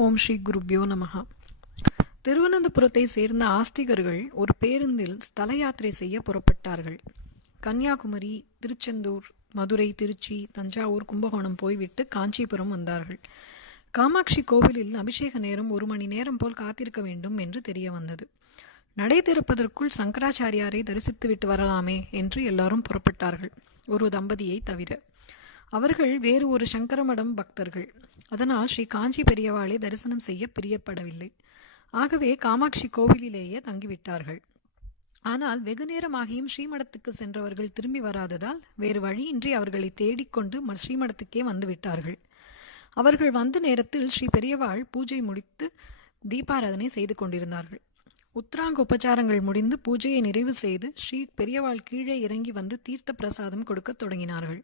ஓம் ஸ்ரீ குருப்யோ நமஹ. திருவனந்தபுரத்தை சேர்ந்த ஆஸ்திகர்கள் ஒரு பேருந்தில் ஸ்தல யாத்திரை செய்ய புறப்பட்டார்கள். கன்னியாகுமரி, திருச்செந்தூர், மதுரை, திருச்சி, தஞ்சாவூர், கும்பகோணம் போய்விட்டு காஞ்சிபுரம் வந்தார்கள். காமாட்சி கோவிலில் அபிஷேக நேரம் 1 மணி நேரம் போல் காத்திருக்க வேண்டும் என்று தெரிய வந்தது. நடை திறப்பதற்குள் சங்கராச்சாரியாரை தரிசித்துவிட்டு வரலாமே என்று எல்லாரும் புறப்பட்டார்கள், ஒரு தம்பதியை தவிர. அவர்கள் வேறு ஒரு சங்கரமடம் பக்தர்கள். அதனால் ஸ்ரீ காஞ்சி பெரியவாளை தரிசனம் செய்ய பிரியப்படவில்லை. ஆகவே காமாட்சி கோவிலிலேயே தங்கிவிட்டார்கள். ஆனால் வெகு நேரமாகியும் ஸ்ரீமடத்துக்கு சென்றவர்கள் திரும்பி வராததால் வேறு வழியின்றி அவர்களை தேடிக்கொண்டு ஸ்ரீமடத்துக்கே வந்துவிட்டார்கள். அவர்கள் வந்த நேரத்தில் ஸ்ரீ பெரியவாள் பூஜை முடித்து தீபாராதனை செய்து கொண்டிருந்தார்கள். உத்தராங்க உபச்சாரங்கள் முடிந்து பூஜையை நிறைவு செய்து ஸ்ரீ பெரியவாள் கீழே இறங்கி வந்து தீர்த்த பிரசாதம் கொடுக்க தொடங்கினார்கள்.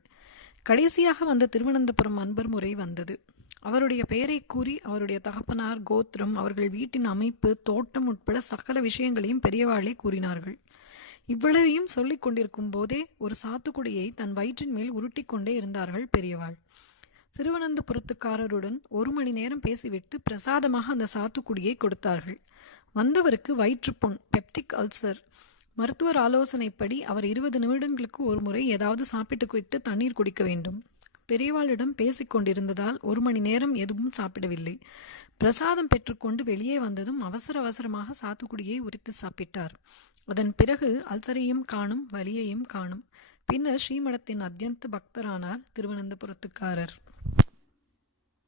கடைசியாக வந்த திருவனந்தபுரம் அன்பர் முறை வந்தது. அவருடைய பெயரை கூறி அவருடைய தகப்பனார், கோத்திரம், அவர்கள் வீட்டின் அமைப்பு, தோட்டம் உட்பட சகல விஷயங்களையும் பெரியவாளே கூறினார்கள். இவ்வளவையும் சொல்லிக் கொண்டிருக்கும் போதே ஒரு சாத்துக்குடியை தன் வயிற்றின் மேல் உருட்டி கொண்டே இருந்தார்கள் பெரியவாள். திருவனந்தபுரத்துக்காரருடன் 1 மணி நேரம் பேசிவிட்டு பிரசாதமாக அந்த சாத்துக்குடியை கொடுத்தார்கள். வந்தவருக்கு வயிற்றுப்புண், பெப்டிக் அல்சர். மருத்துவர் ஆலோசனைப்படி அவர் 20 நிமிடங்களுக்கு ஒரு முறை ஏதாவது சாப்பிட்டுவிட்டு தண்ணீர் குடிக்க வேண்டும். பெரியவாளிடம் பேசிக்கொண்டிருந்ததால் 1 மணி நேரம் எதுவும் சாப்பிடவில்லை. பிரசாதம் பெற்றுக்கொண்டு வெளியே வந்ததும் அவசர அவசரமாக சாத்துக்குடியை உரித்து சாப்பிட்டார். அதன் பிறகு அல்சரையும் காணும், வலியையும் காணும். பின்னர் ஸ்ரீமடத்தின் அத்யந்த பக்தரானார் திருவனந்தபுரத்துக்காரர்.